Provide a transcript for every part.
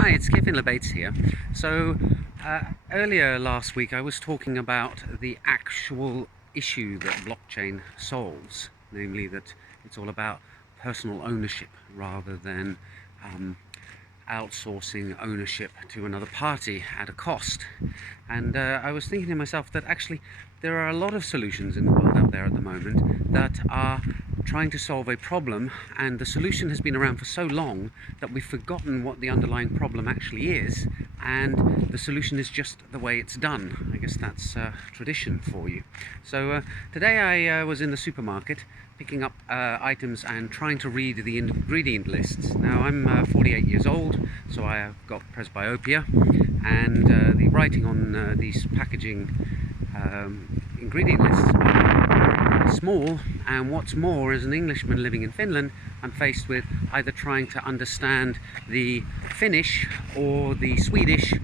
Hi, it's Kevin Lebates here. So earlier last week I was talking about the actual issue that blockchain solves, namely that it's all about personal ownership rather than outsourcing ownership to another party at a cost. And I was thinking to myself that actually there are a lot of solutions in the world out there at the moment that are trying to solve a problem, and the solution has been around for so long that we've forgotten what the underlying problem actually is, and the solution is just the way it's done. I guess that's tradition for you. So today I was in the supermarket picking up items and trying to read the ingredient lists. Now I'm 48 years old, so I have got presbyopia, and the writing on these packaging ingredient lists are small, and what's more, as an Englishman living in Finland, I'm faced with either trying to understand the Finnish or the Swedish,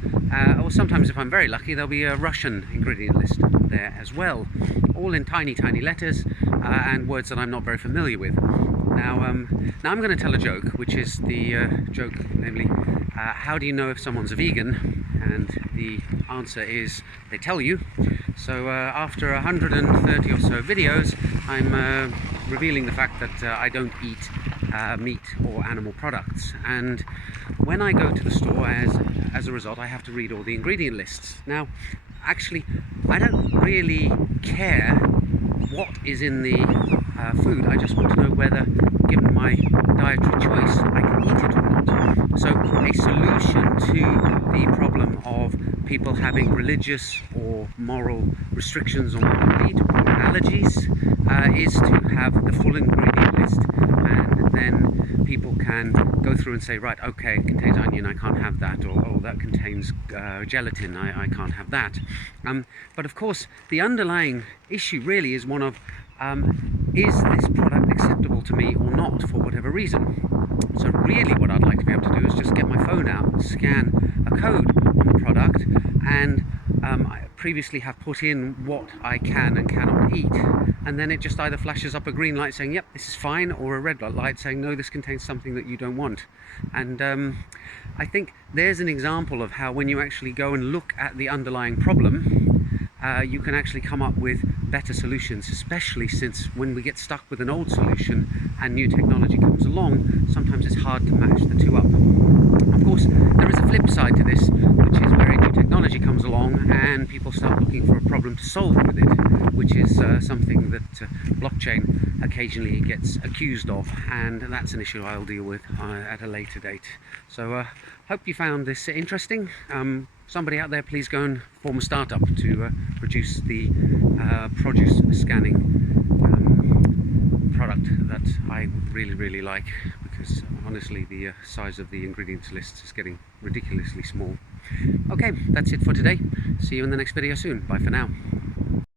or sometimes, if I'm very lucky, there'll be a Russian ingredient list there as well, all in tiny letters and words that I'm not very familiar with. Now I'm going to tell a joke, which is the joke, namely, how do you know if someone's a vegan? And the answer is they tell you. So after 130 or so videos, I'm revealing the fact that I don't eat meat or animal products, and when I go to the store, as a result, I have to read all the ingredient lists. Now actually I don't really care what is in the food. I just want to know whether, given my dietary choice, I can eat it or not. So a solution to the problem of people having religious or moral restrictions on what they eat, or allergies, is to have the full ingredient list, and then people can go through and say, right, okay, it contains onion, I can't have that, or oh, that contains gelatin, I can't have that. But of course the underlying issue really is one of is this product acceptable to me or not, for whatever reason. So really what I'd like to be able to do is just get my phone out, scan a code on the product, and I previously have put in what I can and cannot eat, and then it just either flashes up a green light saying yep, this is fine, or a red light saying no, this contains something that you don't want. And I think there's an example of how, when you actually go and look at the underlying problem, you can actually come up with better solutions, especially since when we get stuck with an old solution and new technology comes along, sometimes it's hard to match the two up. Of course, there is a flip side to this, which is where a new technology comes along and people start looking for a problem to solve with it, which is something that blockchain occasionally gets accused of, and that's an issue I'll deal with at a later date. So hope you found this interesting. Somebody out there, please go and form a startup to produce the produce scanning product that I would really like, because honestly the size of the ingredients list is getting ridiculously small. Okay, that's it for today. See you in the next video soon. Bye for now.